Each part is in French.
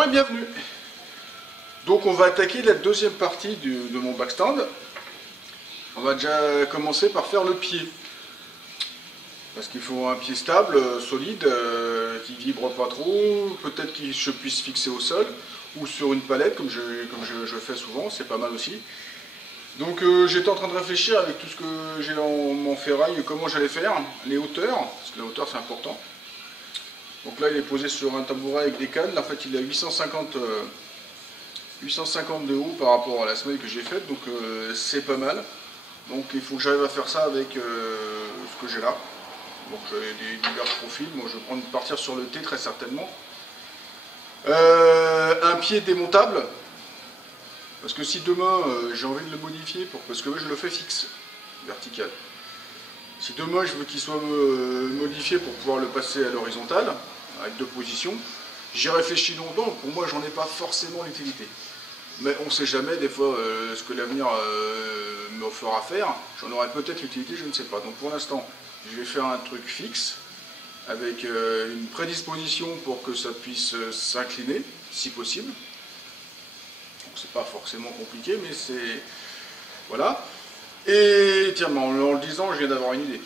Bonjour et bienvenue. Donc on va attaquer la deuxième partie de mon backstand. On va déjà commencer par faire le pied. Parce qu'il faut un pied stable, solide, qui vibre pas trop, peut-être qu'il je puisse fixer au sol, ou sur une palette comme je fais souvent, c'est pas mal aussi. Donc j'étais en train de réfléchir avec tout ce que j'ai en mon ferraille, comment j'allais faire, les hauteurs, parce que la hauteur c'est important. Donc là il est posé sur un tabouret avec des cannes, en fait il a 850 de haut par rapport à la semelle que j'ai faite, donc c'est pas mal. Donc il faut que j'arrive à faire ça avec ce que j'ai là. Donc j'ai divers profils, moi je vais partir sur le T très certainement. Un pied démontable, parce que si demain j'ai envie de le modifier, parce que je le fais fixe, vertical. Si demain je veux qu'il soit modifié pour pouvoir le passer à l'horizontale, avec deux positions, j'y réfléchis longtemps, pour moi j'en ai pas forcément l'utilité. Mais on ne sait jamais, des fois, ce que l'avenir me fera faire, j'en aurai peut-être l'utilité, je ne sais pas. Donc pour l'instant, je vais faire un truc fixe, avec une prédisposition pour que ça puisse s'incliner, si possible. C'est pas forcément compliqué, mais c'est... Voilà. Et tiens, en le disant, je viens d'avoir une idée.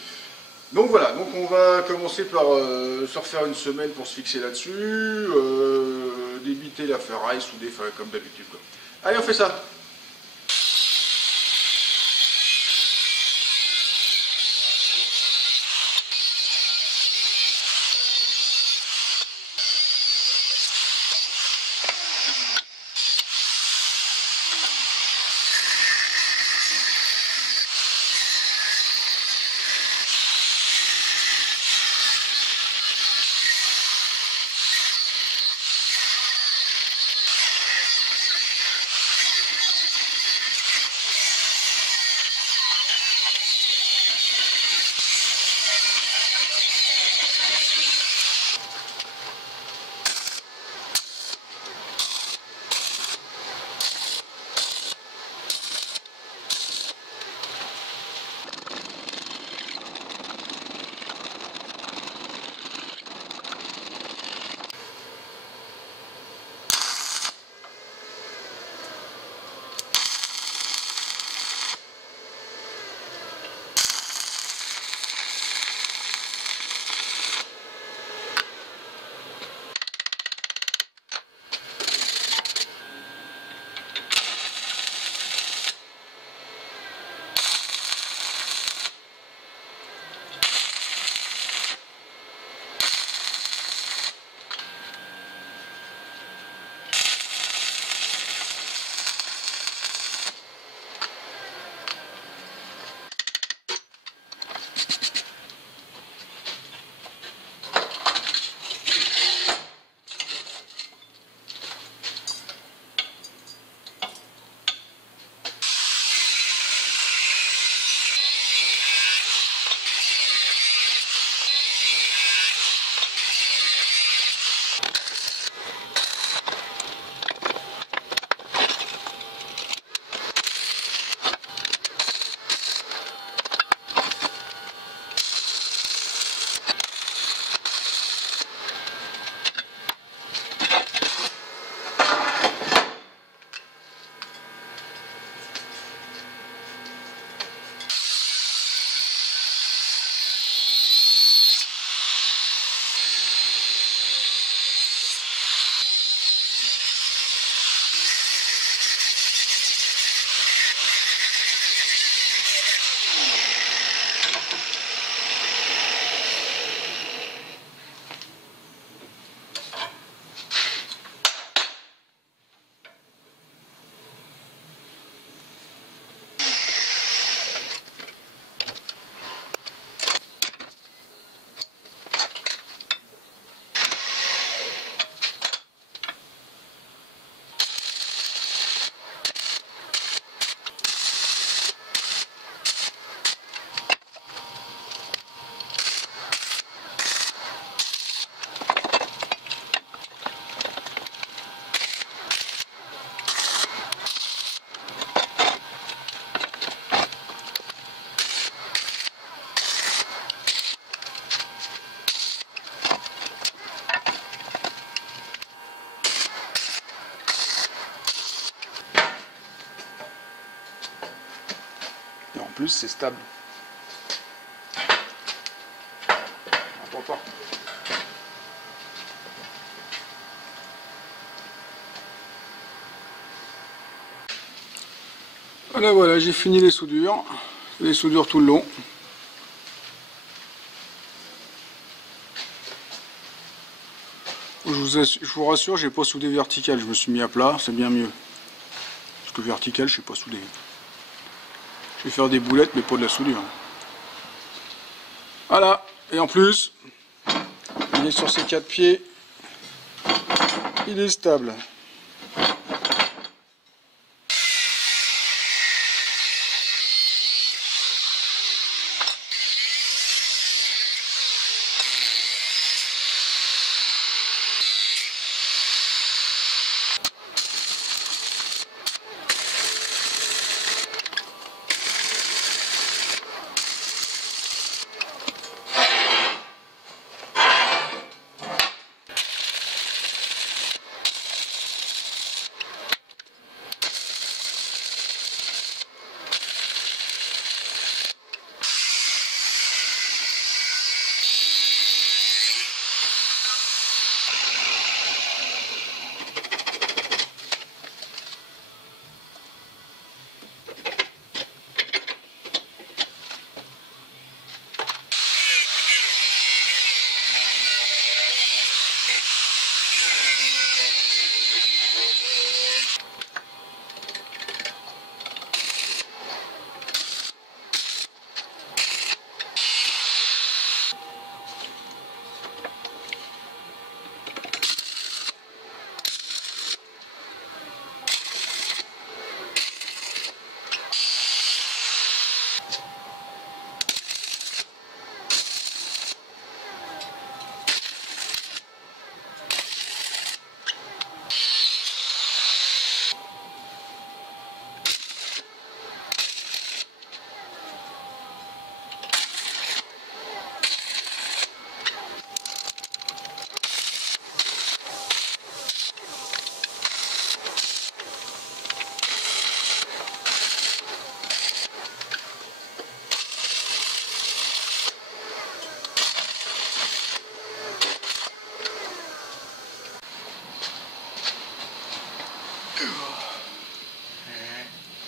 Donc voilà, donc on va commencer par se refaire une semaine pour se fixer là-dessus, débiter la ferraille, souder, comme d'habitude. Allez, on fait ça. plus c'est stable. Voilà, j'ai fini les soudures tout le long. Je vous rassure, j'ai pas soudé vertical, je me suis mis à plat, c'est bien mieux. Parce que vertical, je sais pas souder. Je vais faire des boulettes, mais pas de la soudure. Voilà, et en plus, il est sur ses 4 pieds, il est stable.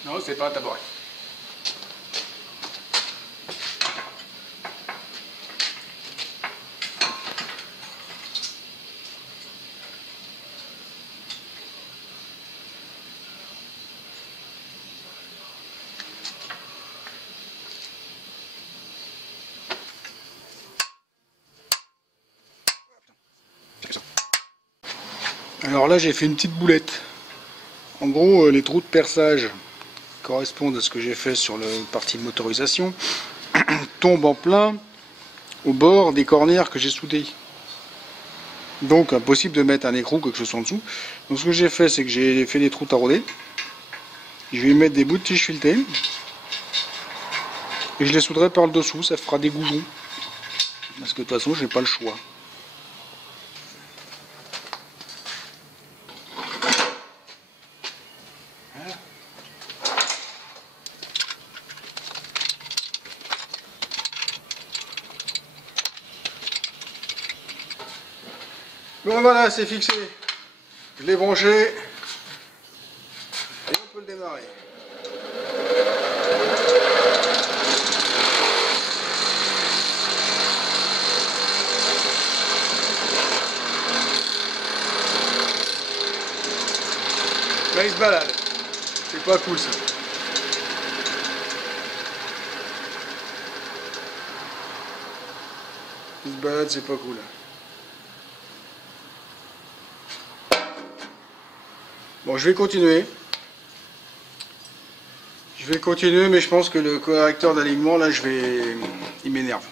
Non, c'est pas un tabouret. Alors là, j'ai fait une petite boulette. En gros, les trous de perçage correspondent à ce que j'ai fait sur la partie de motorisation, tombent en plein au bord des cornières que j'ai soudées. Donc impossible de mettre un écrou ou quelque chose en dessous. Donc ce que j'ai fait, c'est que j'ai fait des trous taraudés. Je vais y mettre des bouts de tige filetée. Et je les soudrerai par le dessous, ça fera des goujons. Parce que de toute façon, j'ai pas le choix. Bon voilà, c'est fixé. Je l'ai branché. Et on peut le démarrer. Là il se balade. C'est pas cool ça. Il se balade, c'est pas cool. Bon, je vais continuer. Je vais continuer, mais je pense que le correcteur d'alignement, là, il m'énerve.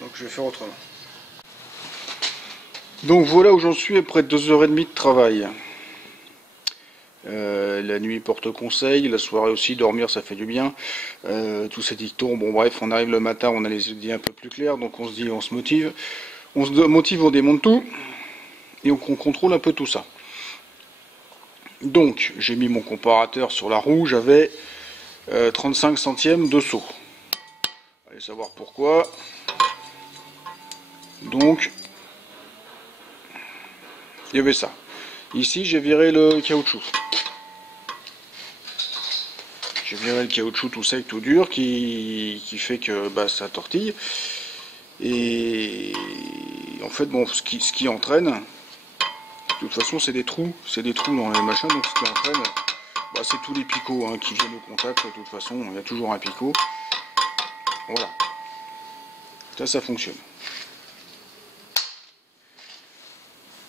Donc je vais faire autrement. Donc voilà où j'en suis après 2h30 de travail. La nuit porte conseil, la soirée aussi, dormir ça fait du bien. Tous ces dictons, bon bref, on arrive le matin, on a les idées un peu plus claires, donc on se dit, on se motive. On se motive, on démonte tout, et on contrôle un peu tout ça. Donc, j'ai mis mon comparateur sur la roue, j'avais 35 centièmes de saut. Allez savoir pourquoi. Donc, il y avait ça. Ici, j'ai viré le caoutchouc. J'ai viré le caoutchouc tout sec, tout dur, qui fait que bah, ça tortille. Et en fait, bon, ce qui entraîne, de toute façon, c'est des trous dans les machins, donc ce qui entraîne, bah, c'est tous les picots hein, qui viennent au contact. De toute façon, il y a toujours un picot. Voilà. Ça fonctionne.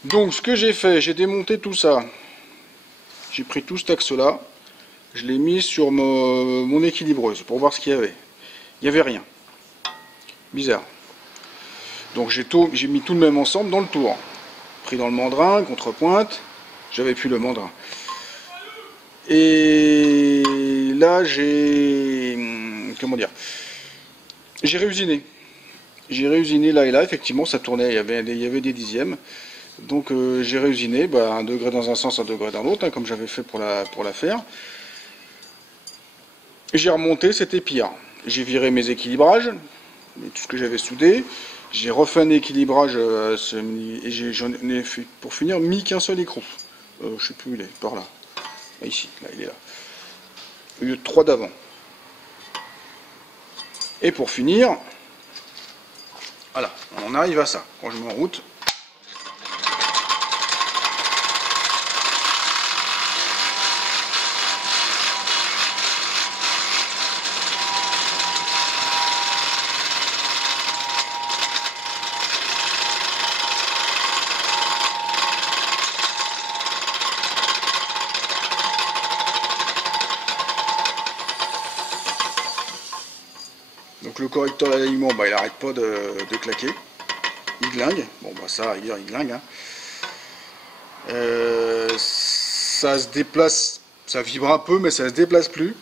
Donc, ce que j'ai fait, j'ai démonté tout ça. J'ai pris tout cet axe-là, je l'ai mis sur mon équilibreuse pour voir ce qu'il y avait. Il n'y avait rien. Bizarre. Donc j'ai mis tout le même ensemble dans le tour. Pris dans le mandrin, contrepointe. J'avais plus le mandrin. Et là j'ai... Comment dire? J'ai réusiné. J'ai réusiné là et là, effectivement ça tournait, il y avait des dixièmes. Donc j'ai réusiné, bah, 1 degré dans un sens, 1 degré dans l'autre, hein, comme j'avais fait pour la faire. J'ai remonté, c'était pire. J'ai viré mes équilibrages, tout ce que j'avais soudé. J'ai refait un équilibrage et j'en ai fait, pour finir, mis qu'un seul écrou. Je sais plus où il est, par là. Ici, là, il est là. Au lieu de 3 d'avant. Et pour finir, voilà, on en arrive à ça. Quand je mets en route, donc le correcteur d'alignement, bah, il n'arrête pas de claquer. Il glingue. Bon, bah ça, il glingue. Hein. Ça se déplace, ça vibre un peu, mais ça se déplace plus.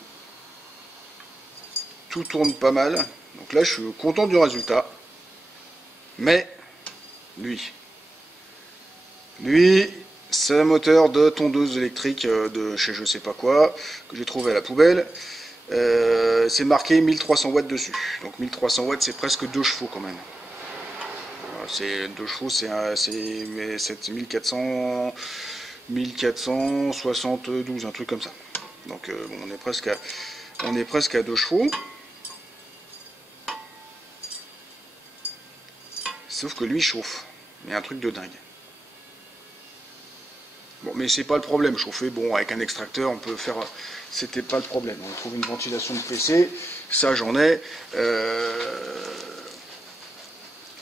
Tout tourne pas mal. Donc là, je suis content du résultat. Mais, lui, c'est un moteur de tondeuse électrique de chez je sais pas quoi, que j'ai trouvé à la poubelle. C'est marqué 1300 watts dessus. Donc 1300 watts, c'est presque 2 chevaux quand même. C'est 2 chevaux, c'est 1472, un truc comme ça. Donc bon, on est presque à 2 chevaux. Sauf que lui chauffe. Il y a un truc de dingue. Bon, mais c'est pas le problème. Chauffer, bon, avec un extracteur, on peut faire. C'était pas le problème. On trouve une ventilation de PC. Ça, j'en ai.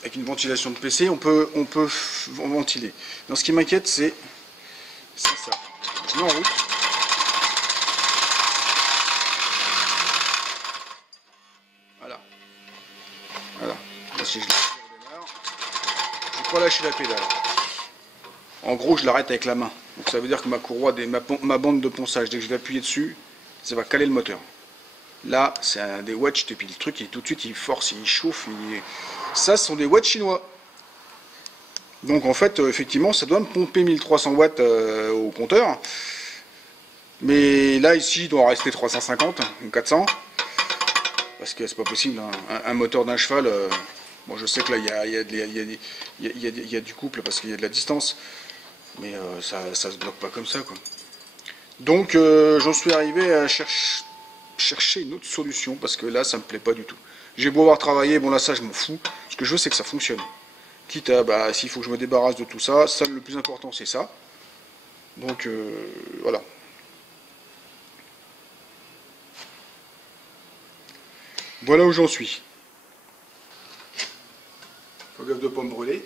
Avec une ventilation de PC, on peut ventiler. Non, ce qui m'inquiète, c'est ça. Je mets en route. Voilà. Voilà. Là, si je redémarre, je vais pas lâcher la pédale. En gros, je l'arrête avec la main. Donc ça veut dire que ma courroie, ma bande de ponçage, dès que je vais appuyer dessus, ça va caler le moteur. Là, c'est des watts, et puis le truc, tout de suite, il force, il chauffe. Ça, ce sont des watts chinois. Donc en fait, effectivement, ça doit me pomper 1300 watts au compteur. Mais là, ici, il doit en rester 350 ou 400. Parce que c'est pas possible, hein. Un moteur d'un cheval... bon, je sais que là, il y a du couple parce qu'il y a de la distance. Mais ça se bloque pas comme ça, quoi. Donc, j'en suis arrivé à chercher une autre solution, parce que là, ça me plaît pas du tout. J'ai beau avoir travaillé, bon là, ça, je m'en fous. Ce que je veux, c'est que ça fonctionne. Quitte à, bah, s'il faut que je me débarrasse de tout ça, le plus important, c'est ça. Donc, voilà. Voilà où j'en suis. Faut gaffe de pas me brûler.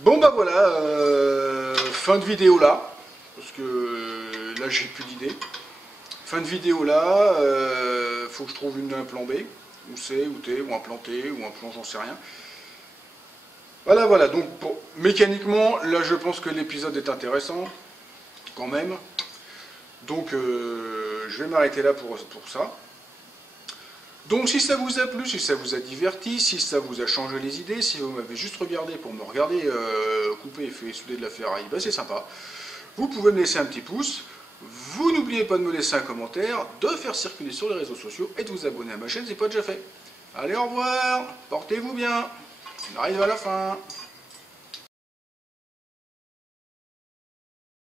Bon bah voilà, fin de vidéo là, parce que là j'ai plus d'idées. Fin de vidéo là, faut que je trouve un plan B, ou C, ou T, ou un plan T, ou un plan j'en sais rien. Voilà, donc mécaniquement, là je pense que l'épisode est intéressant, quand même. Donc je vais m'arrêter là pour ça. Donc si ça vous a plu, si ça vous a diverti, si ça vous a changé les idées, si vous m'avez juste regardé pour me regarder couper et souder de la ferraille, bah c'est sympa. vous pouvez me laisser un petit pouce. Vous n'oubliez pas de me laisser un commentaire, de faire circuler sur les réseaux sociaux et de vous abonner à ma chaîne si ce n'est pas déjà fait. Allez, au revoir, portez-vous bien, on arrive à la fin.